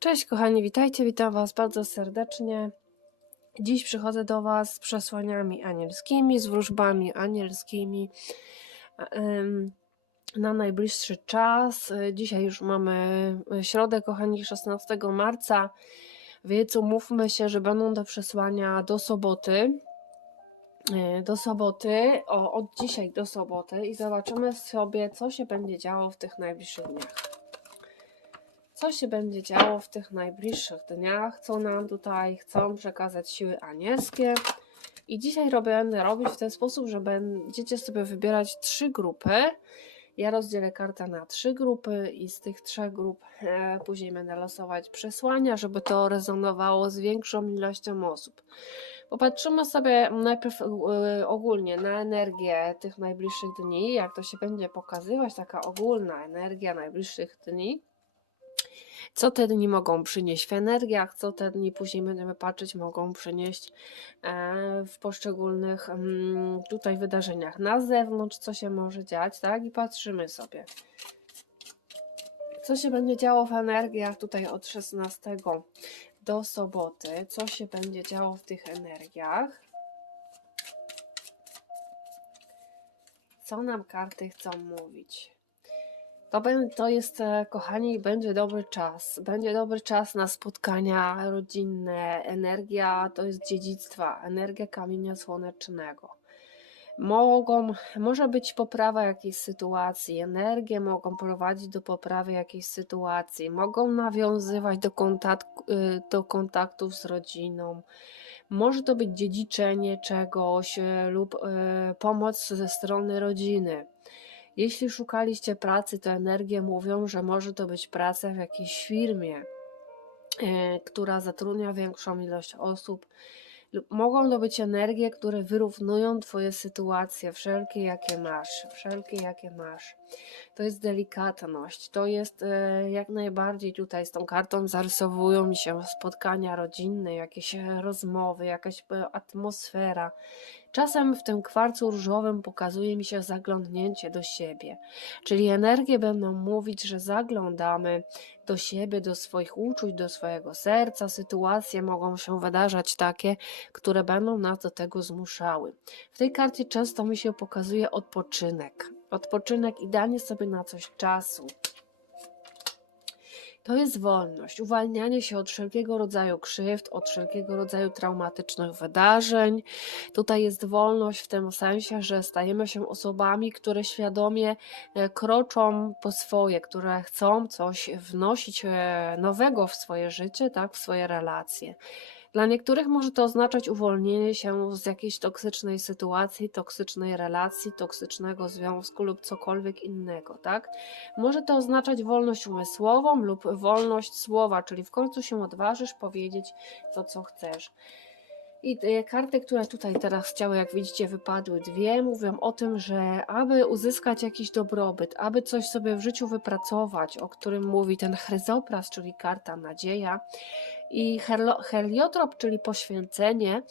Cześć kochani, witajcie, witam Was bardzo serdecznie. Dziś przychodzę do Was z przesłaniami anielskimi, z wróżbami anielskimi na najbliższy czas. Dzisiaj już mamy e, środę, kochani, 16 marca, więc umówmy się, że będą to przesłania do soboty. E, Do soboty, o, od dzisiaj do soboty i zobaczymy sobie, co się będzie działo w tych najbliższych dniach co się będzie działo w tych najbliższych dniach, co nam tutaj chcą przekazać siły anielskie. I dzisiaj robię, będę robić w ten sposób, że będziecie sobie wybierać trzy grupy. Ja rozdzielę kartę na trzy grupy i z tych trzech grup e, później będę losować przesłania, żeby to rezonowało z większą ilością osób. Popatrzymy sobie najpierw e, ogólnie na energię tych najbliższych dni, jak to się będzie pokazywać, taka ogólna energia najbliższych dni co te dni mogą przynieść w energiach, co te dni później będziemy patrzeć, mogą przynieść e, w poszczególnych mm, tutaj wydarzeniach na zewnątrz, co się może dziać, tak? I patrzymy sobie. Co się będzie działo w energiach tutaj od 16 do soboty? Co się będzie działo w tych energiach? Co nam karty chcą mówić? To, to jest, e, kochani, będzie dobry czas. Będzie dobry czas na spotkania rodzinne. Energia to jest dziedzictwa, energia kamienia słonecznego. Mogą, może być poprawa jakiejś sytuacji, energie mogą prowadzić do poprawy jakiejś sytuacji, mogą nawiązywać do, kontaktu, do kontaktów z rodziną. Może to być dziedziczenie czegoś e, lub e, pomoc ze strony rodziny. Jeśli szukaliście pracy, to energie mówią, że może to być praca w jakiejś firmie, e, która zatrudnia większą ilość osób. Mogą to być energie, które wyrównują Twoje sytuacje, wszelkie jakie masz, wszelkie jakie masz. To jest delikatność, to jest e, jak najbardziej tutaj z tą kartą zarysowują mi się spotkania rodzinne, jakieś e, rozmowy, jakaś atmosfera. Czasem w tym kwarcu różowym pokazuje mi się zaglądnięcie do siebie, czyli energie będą mówić, że zaglądamy do siebie, do swoich uczuć, do swojego serca. Sytuacje mogą się wydarzać takie, które będą nas do tego zmuszały. W tej karcie często mi się pokazuje odpoczynek. Odpoczynek i danie sobie na coś czasu. To jest wolność, uwalnianie się od wszelkiego rodzaju krzywd, od wszelkiego rodzaju traumatycznych wydarzeń. Tutaj jest wolność w tym sensie, że stajemy się osobami, które świadomie e, kroczą po swoje, które chcą coś wnosić e, nowego w swoje życie, tak, w swoje relacje. Dla niektórych może to oznaczać uwolnienie się z jakiejś toksycznej sytuacji, toksycznej relacji, toksycznego związku lub cokolwiek innego, tak? Może to oznaczać wolność umysłową lub wolność słowa, czyli w końcu się odważysz powiedzieć to, co chcesz. I te karty, które tutaj teraz chciały, jak widzicie, wypadły dwie, mówią o tym, że aby uzyskać jakiś dobrobyt, aby coś sobie w życiu wypracować, o którym mówi ten chryzopras, czyli karta nadzieja, i heliotrop, czyli poświęcenie,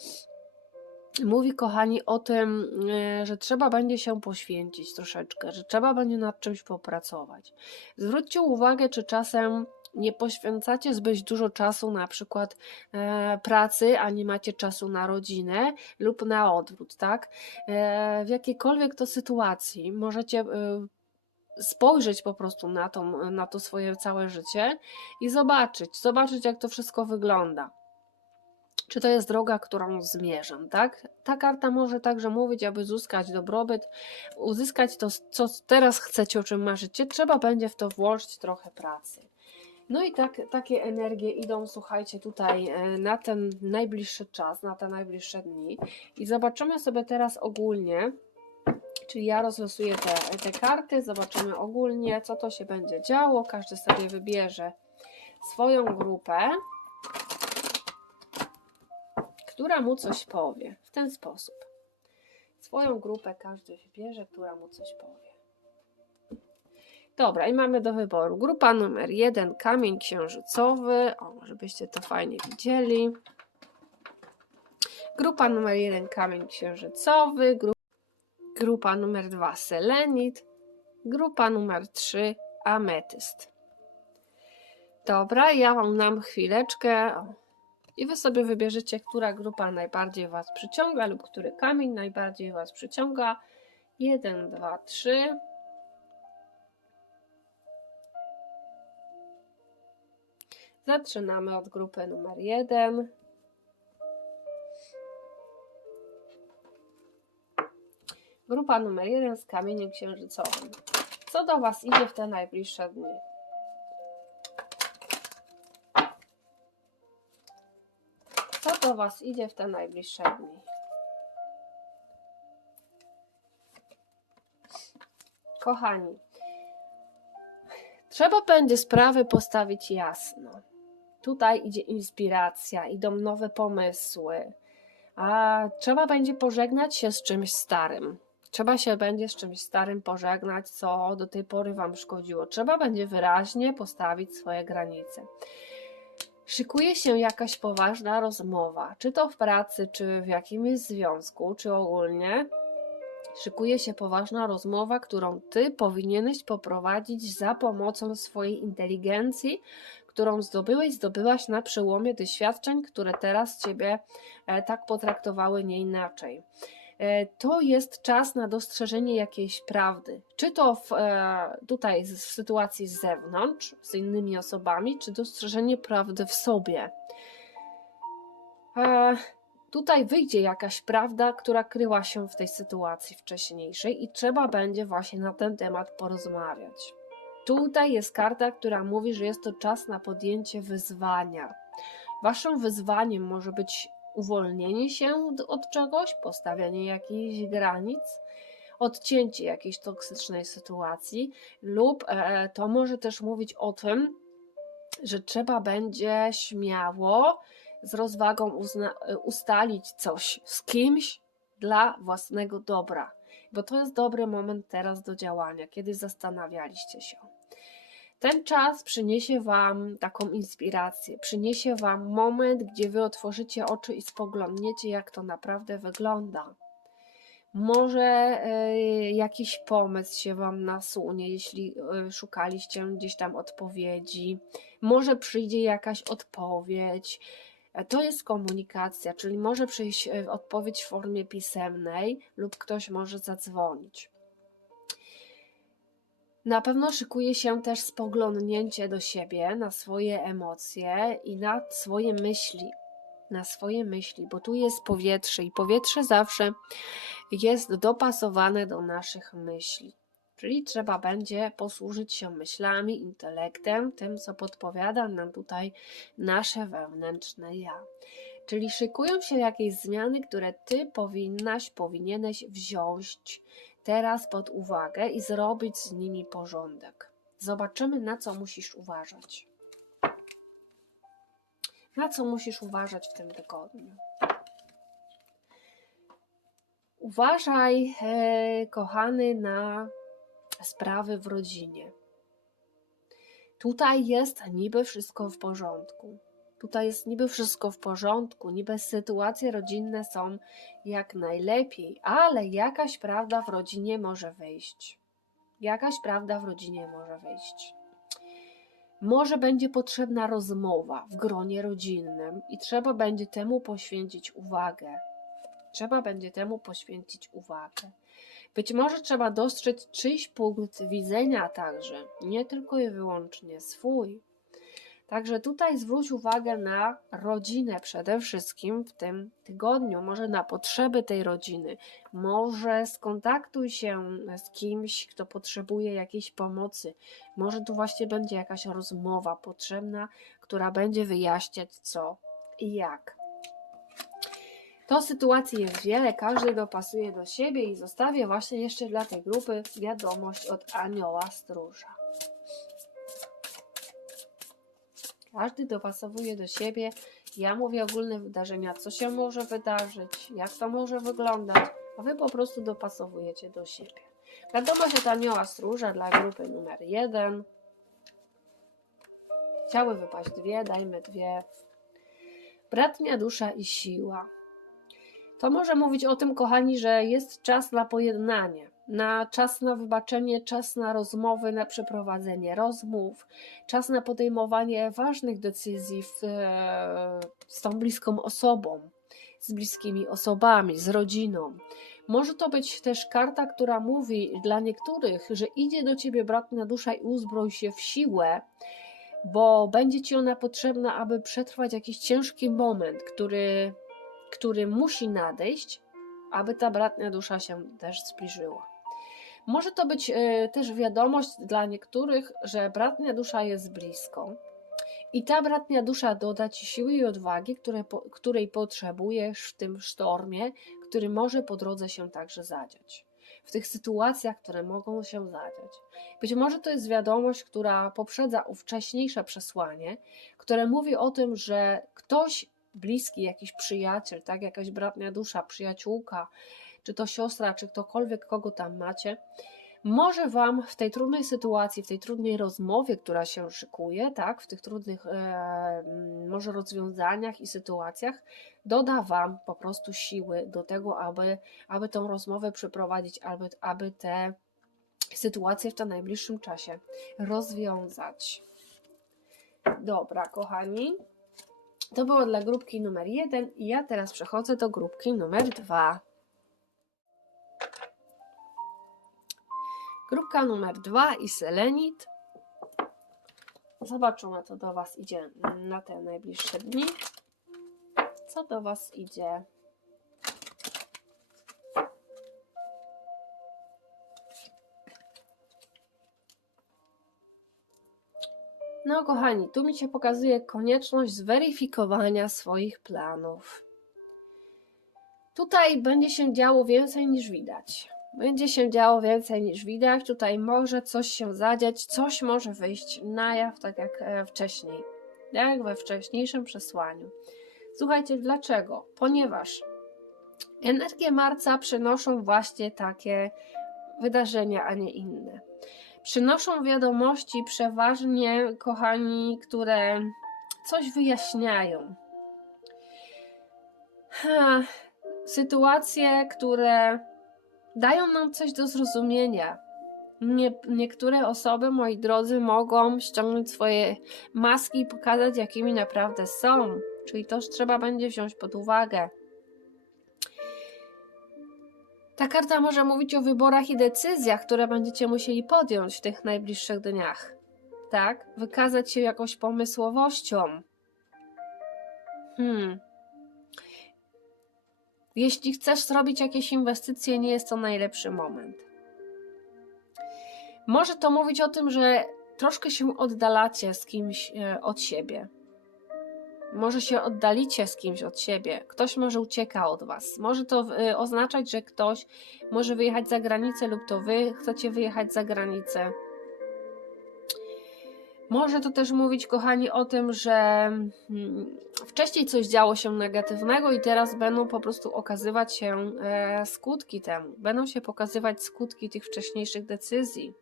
mówi, kochani, o tym, e, że trzeba będzie się poświęcić troszeczkę, że trzeba będzie nad czymś popracować. Zwróćcie uwagę, czy czasem nie poświęcacie zbyt dużo czasu na przykład e, pracy, a nie macie czasu na rodzinę lub na odwrót, tak? E, w jakiejkolwiek to sytuacji możecie e, spojrzeć po prostu na to, na to swoje całe życie i zobaczyć, zobaczyć jak to wszystko wygląda. Czy to jest droga, którą zmierzam, tak? Ta karta może także mówić, aby uzyskać dobrobyt, uzyskać to, co teraz chcecie, o czym marzycie, trzeba będzie w to włożyć trochę pracy. No i tak, takie energie idą, słuchajcie, tutaj e, na ten najbliższy czas, na te najbliższe dni. I zobaczymy sobie teraz ogólnie, czyli ja rozlosuję te, te karty, zobaczymy ogólnie, co to się będzie działo. Każdy sobie wybierze swoją grupę, która mu coś powie. W ten sposób. Swoją grupę każdy wybierze, która mu coś powie. Dobra, i mamy do wyboru. Grupa numer jeden, kamień księżycowy. O, żebyście to fajnie widzieli. Grupa numer jeden, kamień księżycowy. Gru grupa numer dwa, selenit. Grupa numer trzy, ametyst. Dobra, ja wam dam chwileczkę o, i wy sobie wybierzecie, która grupa najbardziej was przyciąga lub który kamień najbardziej was przyciąga. Jeden, dwa, trzy. Zaczynamy od grupy numer jeden. Grupa numer jeden z kamieniem księżycowym. Co do Was idzie w te najbliższe dni? Co do Was idzie w te najbliższe dni? Kochani, trzeba będzie sprawy postawić jasno. Tutaj idzie inspiracja, idą nowe pomysły, a trzeba będzie pożegnać się z czymś starym. Trzeba się będzie z czymś starym pożegnać, co do tej pory Wam szkodziło. Trzeba będzie wyraźnie postawić swoje granice. Szykuje się jakaś poważna rozmowa, czy to w pracy, czy w jakimś związku, czy ogólnie. Szykuje się poważna rozmowa, którą Ty powinieneś poprowadzić za pomocą swojej inteligencji, którą zdobyłeś, zdobyłaś na przełomie doświadczeń, które teraz Ciebie e, tak potraktowały, nie inaczej. E, To jest czas na dostrzeżenie jakiejś prawdy. Czy to w, e, tutaj w sytuacji z zewnątrz, z innymi osobami, czy dostrzeżenie prawdy w sobie. Tutaj wyjdzie jakaś prawda, która kryła się w tej sytuacji wcześniejszej, i trzeba będzie właśnie na ten temat porozmawiać. Tutaj jest karta, która mówi, że jest to czas na podjęcie wyzwania. Waszym wyzwaniem może być uwolnienie się od czegoś, postawianie jakichś granic, odcięcie jakiejś toksycznej sytuacji, lub e, to może też mówić o tym, że trzeba będzie śmiało, z rozwagą e, ustalić coś z kimś dla własnego dobra. Bo to jest dobry moment teraz do działania, kiedy zastanawialiście się. Ten czas przyniesie Wam taką inspirację, przyniesie Wam moment, gdzie Wy otworzycie oczy i spoglądniecie, jak to naprawdę wygląda. Może e, jakiś pomysł się Wam nasunie, jeśli e, szukaliście gdzieś tam odpowiedzi. Może przyjdzie jakaś odpowiedź. E, To jest komunikacja, czyli może przyjść e, odpowiedź w formie pisemnej lub ktoś może zadzwonić. Na pewno szykuje się też spoglądnięcie do siebie, na swoje emocje i na swoje myśli. Na swoje myśli, bo tu jest powietrze i powietrze zawsze jest dopasowane do naszych myśli. Czyli trzeba będzie posłużyć się myślami, intelektem, tym, co podpowiada nam tutaj nasze wewnętrzne ja. Czyli szykują się jakieś zmiany, które ty powinnaś, powinieneś wziąć teraz pod uwagę i zrobić z nimi porządek. Zobaczymy, na co musisz uważać. Na co musisz uważać w tym tygodniu? Uważaj, e, kochany, na sprawy w rodzinie. Tutaj jest niby wszystko w porządku. Tutaj jest niby wszystko w porządku, niby sytuacje rodzinne są jak najlepiej, ale jakaś prawda w rodzinie może wyjść. Jakaś prawda w rodzinie może wyjść. Może będzie potrzebna rozmowa w gronie rodzinnym i trzeba będzie temu poświęcić uwagę. Trzeba będzie temu poświęcić uwagę. Być może trzeba dostrzec czyjś punkt widzenia także, nie tylko i wyłącznie swój. Także tutaj zwróć uwagę na rodzinę przede wszystkim w tym tygodniu, może na potrzeby tej rodziny. Może skontaktuj się z kimś, kto potrzebuje jakiejś pomocy. Może tu właśnie będzie jakaś rozmowa potrzebna, która będzie wyjaśniać co i jak. To sytuacji jest wiele, każdy dopasuje do siebie i zostawię właśnie jeszcze dla tej grupy wiadomość od anioła stróża. Każdy dopasowuje do siebie. Ja mówię ogólne wydarzenia, co się może wydarzyć, jak to może wyglądać, a wy po prostu dopasowujecie do siebie. Wiadomość od anioła stróża dla grupy numer jeden. Chciały wypaść dwie, dajmy dwie. Bratnia dusza i siła. To może mówić o tym, kochani, że jest czas na pojednanie. na czas na wybaczenie, czas na rozmowy, na przeprowadzenie rozmów, czas na podejmowanie ważnych decyzji w, e, z tą bliską osobą, z bliskimi osobami, z rodziną. Może to być też karta, która mówi dla niektórych, że idzie do ciebie bratnia dusza i uzbroj się w siłę, bo będzie ci ona potrzebna, aby przetrwać jakiś ciężki moment, który, który musi nadejść, aby ta bratnia dusza się też zbliżyła. Może to być e, też wiadomość dla niektórych, że bratnia dusza jest blisko. I ta bratnia dusza doda ci siły i odwagi, które, której potrzebujesz w tym sztormie, który może po drodze się także zadziać. W tych sytuacjach, które mogą się zadziać. Być może to jest wiadomość, która poprzedza wcześniejsze przesłanie, które mówi o tym, że ktoś bliski, jakiś przyjaciel, tak, jakaś bratnia dusza, przyjaciółka, czy to siostra, czy ktokolwiek, kogo tam macie, może Wam w tej trudnej sytuacji, w tej trudnej rozmowie, która się szykuje, tak, w tych trudnych e, może rozwiązaniach i sytuacjach, doda Wam po prostu siły do tego, aby, aby tą rozmowę przeprowadzić, aby, aby te sytuacje w tym najbliższym czasie rozwiązać. Dobra, kochani. To było dla grupki numer jeden i ja teraz przechodzę do grupki numer dwa. Grupka numer dwa i selenit. Zobaczymy, co do Was idzie na te najbliższe dni. Co do Was idzie? No, kochani, tu mi się pokazuje konieczność zweryfikowania swoich planów. Tutaj będzie się działo więcej niż widać. Będzie się działo więcej niż widać. Tutaj może coś się zadziać, coś może wyjść na jaw, tak jak e, wcześniej, jak we wcześniejszym przesłaniu. Słuchajcie, dlaczego? Ponieważ energie Marca przynoszą właśnie takie wydarzenia, a nie inne. Przynoszą wiadomości przeważnie, kochani, które coś wyjaśniają. Sytuacje, które dają nam coś do zrozumienia. Nie, niektóre osoby, moi drodzy, mogą ściągnąć swoje maski i pokazać, jakimi naprawdę są. Czyli to trzeba będzie wziąć pod uwagę. Ta karta może mówić o wyborach i decyzjach, które będziecie musieli podjąć w tych najbliższych dniach. Tak? Wykazać się jakąś pomysłowością. Hmm. Jeśli chcesz zrobić jakieś inwestycje, nie jest to najlepszy moment. Może to mówić o tym, że troszkę się oddalacie z kimś e, od siebie. Może się oddalicie z kimś od siebie. Ktoś może ucieka od was. Może to e, oznaczać, że ktoś może wyjechać za granicę, lub to wy chcecie wyjechać za granicę. Może to też mówić, kochani, o tym, że mm, wcześniej coś działo się negatywnego i teraz będą po prostu okazywać się e, skutki temu. Będą się pokazywać skutki tych wcześniejszych decyzji.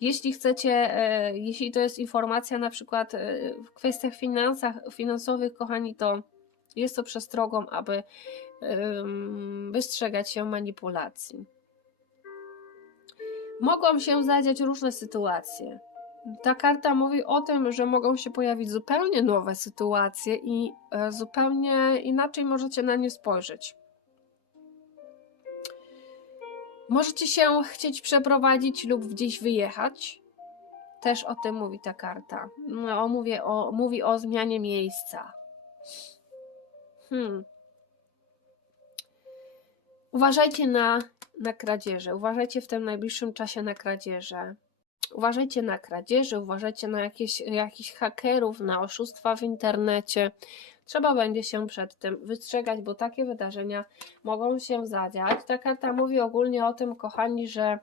Jeśli chcecie, e, jeśli to jest informacja na przykład e, w kwestiach finansach, finansowych, kochani, to jest to przestrogą, aby wystrzegać się manipulacji. Mogą się zadziać różne sytuacje ta karta mówi o tym, że mogą się pojawić zupełnie nowe sytuacje i e, zupełnie inaczej możecie na nie spojrzeć. Możecie się chcieć przeprowadzić lub gdzieś wyjechać. Też o tym mówi ta karta. No, mówię o, mówi o zmianie miejsca. Hmm. Uważajcie na, na kradzieże. Uważajcie w tym najbliższym czasie na kradzieże. Uważajcie na kradzieże, uważajcie na jakieś, jakichś hakerów, na oszustwa w internecie. Trzeba będzie się przed tym wystrzegać, bo takie wydarzenia mogą się zadziać. Ta karta mówi ogólnie o tym, kochani, że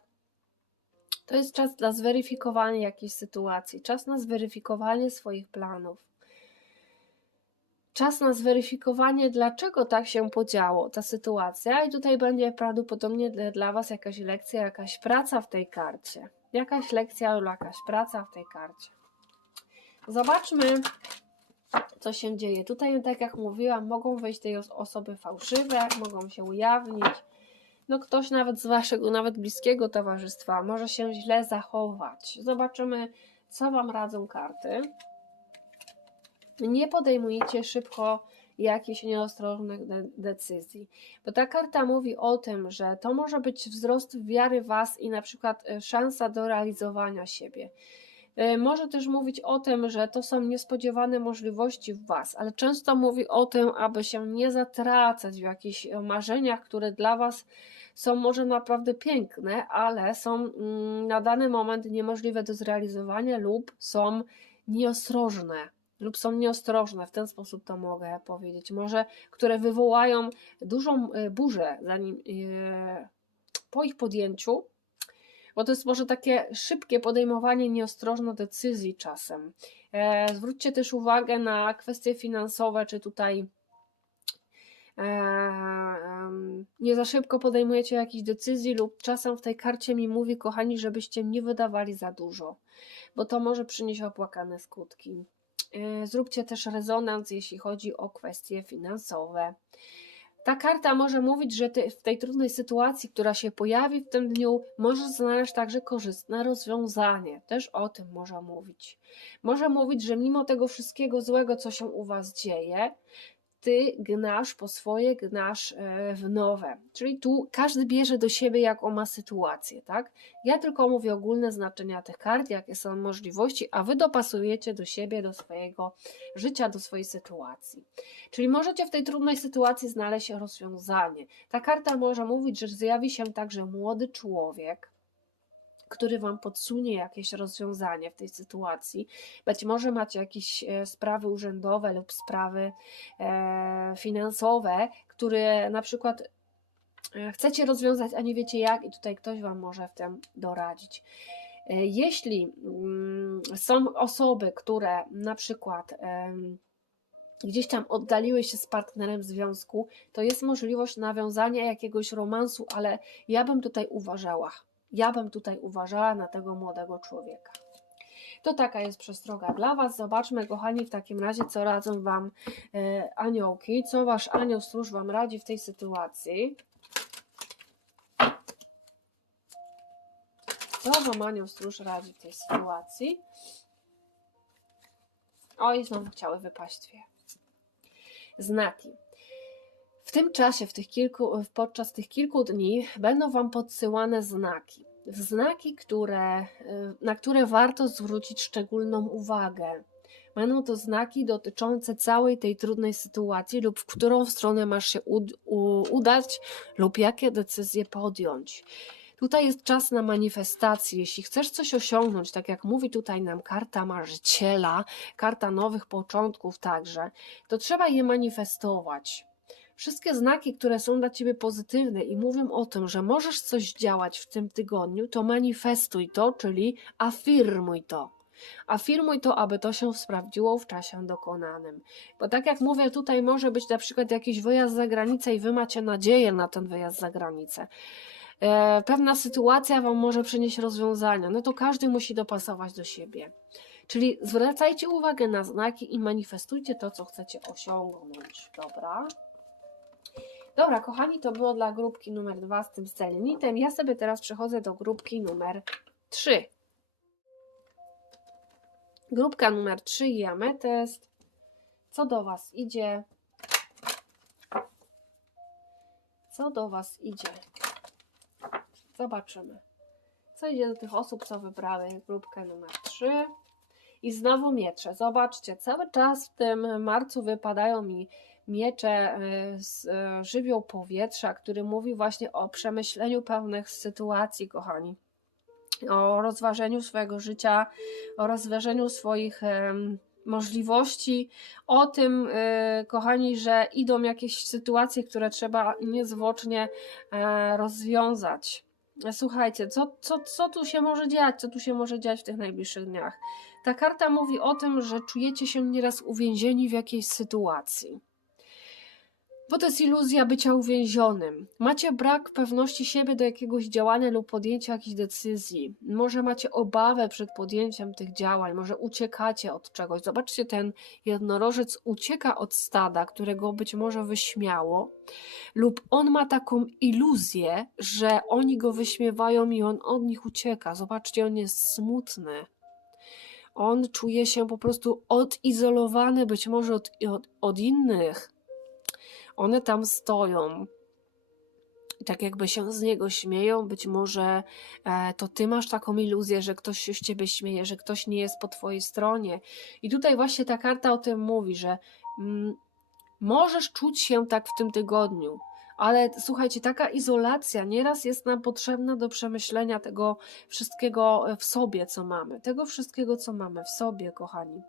to jest czas dla zweryfikowania jakiejś sytuacji, czas na zweryfikowanie swoich planów. Czas na zweryfikowanie, dlaczego tak się podziało ta sytuacja, i tutaj będzie prawdopodobnie dla Was jakaś lekcja, jakaś praca w tej karcie jakaś lekcja lub jakaś praca w tej karcie. Zobaczmy, co się dzieje. Tutaj, tak jak mówiłam, mogą wejść tej osoby fałszywe, mogą się ujawnić. no ktoś nawet z waszego, nawet bliskiego towarzystwa może się źle zachować. Zobaczymy, co wam radzą karty. Nie podejmujcie szybko jakichś nieostrożnych de- decyzji, bo ta karta mówi o tym, że to może być wzrost wiary was i na przykład e, szansa do realizowania siebie. E, Może też mówić o tym, że to są niespodziewane możliwości w Was, ale często mówi o tym, aby się nie zatracać w jakichś e, marzeniach, które dla Was są może naprawdę piękne, ale są mm, na dany moment niemożliwe do zrealizowania lub są nieostrożne. Lub są nieostrożne, w ten sposób to mogę powiedzieć. Może, które wywołają dużą e, burzę zanim, po ich podjęciu, bo to jest może takie szybkie podejmowanie nieostrożne decyzji czasem. E, zwróćcie też uwagę na kwestie finansowe, czy tutaj e, nie za szybko podejmujecie jakichś decyzji, lub czasem w tej karcie mi mówi, kochani, żebyście nie wydawali za dużo, bo to może przynieść opłakane skutki. E, zróbcie też rezonans, jeśli chodzi o kwestie finansowe. Ta karta może mówić, że ty w tej trudnej sytuacji, która się pojawi w tym dniu, możesz znaleźć także korzystne rozwiązanie. Też o tym może mówić. Może mówić, że mimo tego wszystkiego złego, co się u Was dzieje, ty gnasz po swoje, gnasz e, w nowe. Czyli tu każdy bierze do siebie, jaką ma sytuację, tak? Ja tylko mówię ogólne znaczenia tych kart, jakie są możliwości, a wy dopasujecie do siebie, do swojego życia, do swojej sytuacji. Czyli możecie w tej trudnej sytuacji znaleźć rozwiązanie. Ta karta może mówić, że zjawi się także młody człowiek, który Wam podsunie jakieś rozwiązanie w tej sytuacji. Być może macie jakieś e, sprawy urzędowe lub sprawy e, finansowe, które na przykład e, chcecie rozwiązać, a nie wiecie jak, i tutaj ktoś Wam może w tym doradzić. Jeśli mm, są osoby, które na przykład gdzieś tam oddaliły się z partnerem związku, to jest możliwość nawiązania jakiegoś romansu, ale ja bym tutaj uważała, ja bym tutaj uważała na tego młodego człowieka. To taka jest przestroga dla Was. Zobaczmy, kochani, w takim razie, co radzą Wam e, aniołki, co Wasz anioł stróż Wam radzi w tej sytuacji. Co Wam anioł stróż radzi w tej sytuacji? Oj, znowu chciały wypaść dwie znaki. Tym czasie, w tych kilku, podczas tych kilku dni, będą Wam podsyłane znaki. Znaki, które, na które warto zwrócić szczególną uwagę. Będą to znaki dotyczące całej tej trudnej sytuacji, lub w którą stronę masz się udać, lub jakie decyzje podjąć. Tutaj jest czas na manifestację. Jeśli chcesz coś osiągnąć, tak jak mówi tutaj nam karta marzyciela, karta nowych początków także, to trzeba je manifestować. Wszystkie znaki, które są dla ciebie pozytywne i mówią o tym, że możesz coś działać w tym tygodniu, to manifestuj to, czyli afirmuj to. Afirmuj to, aby to się sprawdziło w czasie dokonanym. Bo tak jak mówię, tutaj może być na przykład jakiś wyjazd za granicę i wy macie nadzieję na ten wyjazd za granicę. E, pewna sytuacja wam może przynieść rozwiązania, no to każdy musi dopasować do siebie. Czyli zwracajcie uwagę na znaki i manifestujcie to, co chcecie osiągnąć. Dobra. Dobra, kochani, to było dla grupki numer dwa z tym selenitem. Ja sobie teraz przechodzę do grupki numer 3. Grupka numer 3 i ametest. Co do Was idzie? Co do Was idzie? Zobaczymy. Co idzie do tych osób, co wybrały grupkę numer 3. I znowu miecze. Zobaczcie, cały czas w tym marcu wypadają mi miecze y, y, żywioł powietrza, który mówi właśnie o przemyśleniu pewnych sytuacji, kochani. O rozważeniu swojego życia, o rozważeniu swoich możliwości, o tym, y, kochani, że idą jakieś sytuacje, które trzeba niezwłocznie e, rozwiązać. Słuchajcie, co, co, co tu się może dziać? Co tu się może dziać w tych najbliższych dniach? Ta karta mówi o tym, że czujecie się nieraz uwięzieni w jakiejś sytuacji. Bo to jest iluzja bycia uwięzionym. Macie brak pewności siebie do jakiegoś działania lub podjęcia jakiejś decyzji. Może macie obawę przed podjęciem tych działań, może uciekacie od czegoś. Zobaczcie, ten jednorożec ucieka od stada, którego być może wyśmiało, lub on ma taką iluzję, że oni go wyśmiewają i on od nich ucieka. Zobaczcie, on jest smutny. On czuje się po prostu odizolowany, być może od, od, od innych. One tam stoją. Tak jakby się z niego śmieją, być może e, to ty masz taką iluzję, że ktoś się z ciebie śmieje, że ktoś nie jest po twojej stronie. I tutaj właśnie ta karta o tym mówi, że mm, możesz czuć się tak w tym tygodniu, ale słuchajcie, taka izolacja nieraz jest nam potrzebna do przemyślenia tego wszystkiego w sobie, co mamy. Tego wszystkiego, co mamy w sobie, kochani.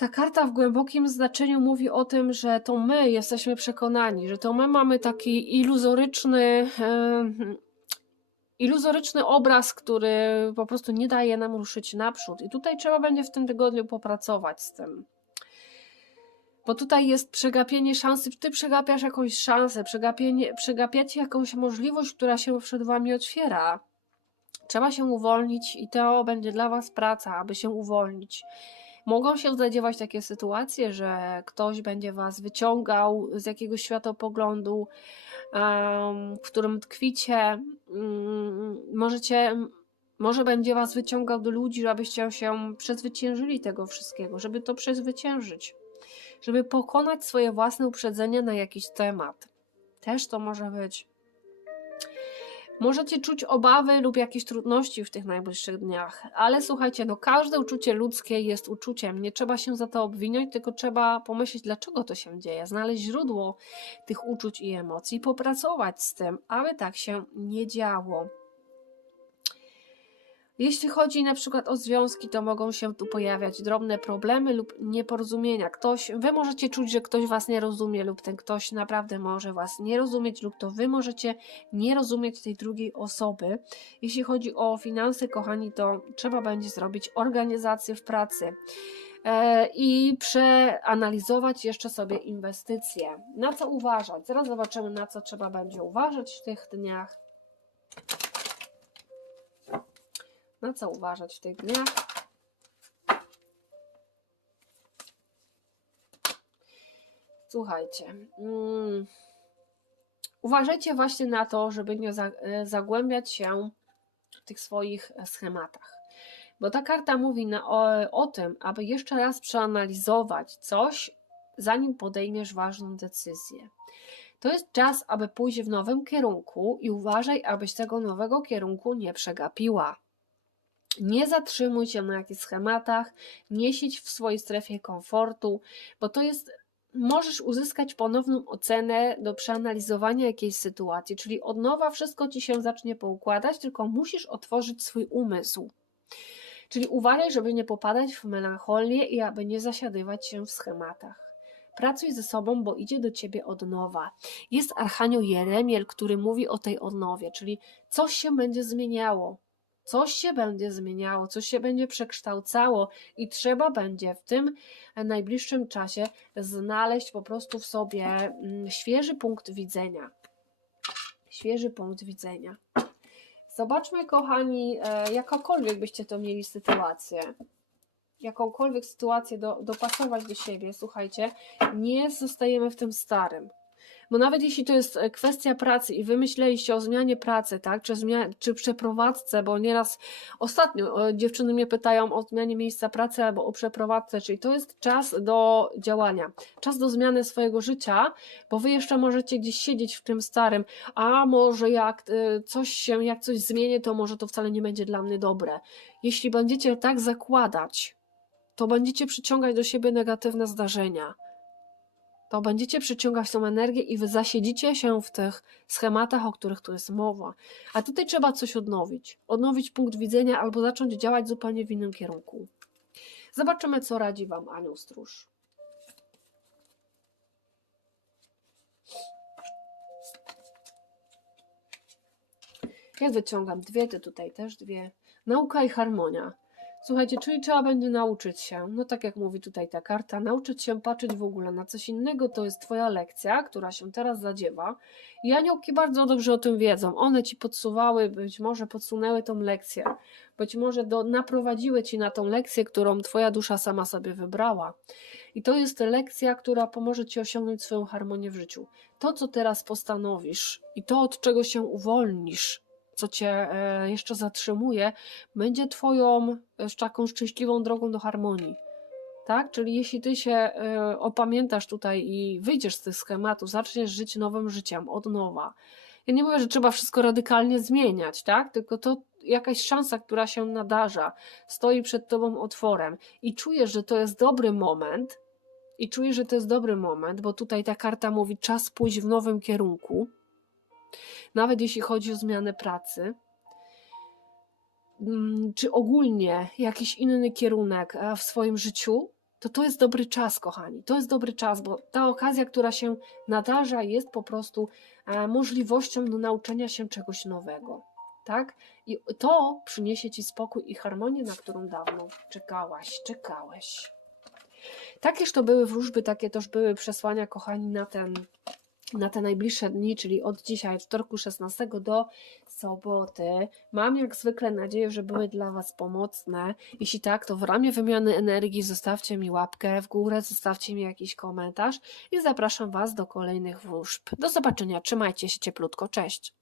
Ta karta w głębokim znaczeniu mówi o tym, że to my jesteśmy przekonani, że to my mamy taki iluzoryczny, iluzoryczny obraz, który po prostu nie daje nam ruszyć naprzód. I tutaj trzeba będzie w tym tygodniu popracować z tym. Bo tutaj jest przegapienie szansy, ty przegapiasz jakąś szansę, przegapienie, przegapiacie jakąś możliwość, która się przed wami otwiera. Trzeba się uwolnić i to będzie dla was praca, aby się uwolnić. Mogą się zadziewać takie sytuacje, że ktoś będzie was wyciągał z jakiegoś światopoglądu, w którym tkwicie. Mm, Możecie, może będzie was wyciągał do ludzi, abyście się przezwyciężyli tego wszystkiego, żeby to przezwyciężyć, żeby pokonać swoje własne uprzedzenia na jakiś temat. Też to może być. Możecie czuć obawy lub jakieś trudności w tych najbliższych dniach, ale słuchajcie, no każde uczucie ludzkie jest uczuciem. Nie trzeba się za to obwiniać, tylko trzeba pomyśleć, dlaczego to się dzieje, znaleźć źródło tych uczuć i emocji, popracować z tym, aby tak się nie działo. Jeśli chodzi na przykład o związki, to mogą się tu pojawiać drobne problemy lub nieporozumienia. Ktoś, wy możecie czuć, że ktoś was nie rozumie, lub ten ktoś naprawdę może was nie rozumieć, lub to wy możecie nie rozumieć tej drugiej osoby. Jeśli chodzi o finanse, kochani, to trzeba będzie zrobić organizację w pracy e, i przeanalizować jeszcze sobie inwestycje. Na co uważać? Zaraz zobaczymy, na co trzeba będzie uważać w tych dniach. Na co uważać w tych dniach? Słuchajcie. Mm, uważajcie właśnie na to, żeby nie e, zagłębiać się w tych swoich schematach. Bo ta karta mówi na, o, o tym, aby jeszcze raz przeanalizować coś, zanim podejmiesz ważną decyzję. To jest czas, aby pójść w nowym kierunku i uważaj, abyś tego nowego kierunku nie przegapiła. Nie zatrzymuj się na jakichś schematach, nie siedź w swojej strefie komfortu, bo to jest. Możesz uzyskać ponowną ocenę do przeanalizowania jakiejś sytuacji, czyli od nowa wszystko ci się zacznie poukładać, tylko musisz otworzyć swój umysł. Czyli uważaj, żeby nie popadać w melancholię i aby nie zasiadywać się w schematach. Pracuj ze sobą, bo idzie do ciebie odnowa. Jest Archanioł Jeremiel, który mówi o tej odnowie, czyli coś się będzie zmieniało, coś się będzie zmieniało, coś się będzie przekształcało i trzeba będzie w tym najbliższym czasie znaleźć po prostu w sobie mm, świeży punkt widzenia. Świeży punkt widzenia. Zobaczmy, kochani, e, jakakolwiek byście to mieli sytuację, jakąkolwiek sytuację do, dopasować do siebie, słuchajcie, nie zostajemy w tym starym. Bo nawet jeśli to jest e, kwestia pracy i wy myśleliście o zmianie pracy, tak, czy, zmia- czy przeprowadzce, bo nieraz ostatnio e, dziewczyny mnie pytają o zmianie miejsca pracy albo o przeprowadzce, czyli to jest czas do działania, czas do zmiany swojego życia, bo wy jeszcze możecie gdzieś siedzieć w tym starym, a może jak e, coś się, jak coś zmienię, to może to wcale nie będzie dla mnie dobre. Jeśli będziecie tak zakładać, to będziecie przyciągać do siebie negatywne zdarzenia to będziecie przyciągać tą energię i wy zasiedzicie się w tych schematach, o których tu jest mowa. A tutaj trzeba coś odnowić. Odnowić punkt widzenia albo zacząć działać zupełnie w innym kierunku. Zobaczymy, co radzi Wam Anioł Stróż. Ja wyciągam dwie, ty tutaj też dwie. Nauka i harmonia. Słuchajcie, czyli trzeba będzie nauczyć się, no tak jak mówi tutaj ta karta, nauczyć się patrzeć w ogóle na coś innego, to jest Twoja lekcja, która się teraz zadziewa. I aniołki bardzo dobrze o tym wiedzą. One Ci podsuwały, być może podsunęły tą lekcję, być może do, naprowadziły Ci na tą lekcję, którą Twoja dusza sama sobie wybrała. I to jest lekcja, która pomoże Ci osiągnąć swoją harmonię w życiu. To, co teraz postanowisz i to, od czego się uwolnisz, co Cię e, jeszcze zatrzymuje, będzie Twoją e, taką szczęśliwą drogą do harmonii. Tak? Czyli jeśli Ty się e, opamiętasz tutaj i wyjdziesz z tych schematów, zaczniesz żyć nowym życiem, od nowa. Ja nie mówię, że trzeba wszystko radykalnie zmieniać, tak? Tylko to jakaś szansa, która się nadarza, stoi przed Tobą otworem i czujesz, że to jest dobry moment, i czujesz, że to jest dobry moment, bo tutaj ta karta mówi czas pójść w nowym kierunku, nawet jeśli chodzi o zmianę pracy, mm, czy ogólnie jakiś inny kierunek e, w swoim życiu, to to jest dobry czas, kochani. To jest dobry czas, bo ta okazja, która się nadarza, jest po prostu e, możliwością do nauczenia się czegoś nowego. Tak? I to przyniesie ci spokój i harmonię, na którą dawno czekałaś, czekałeś. Takież to były wróżby, takie też były przesłania, kochani, na ten na te najbliższe dni, czyli od dzisiaj, wtorku 16 do soboty. Mam jak zwykle nadzieję, że były dla Was pomocne. Jeśli tak, to w ramię wymiany energii zostawcie mi łapkę w górę, zostawcie mi jakiś komentarz i zapraszam Was do kolejnych wróżb. Do zobaczenia, trzymajcie się cieplutko, cześć!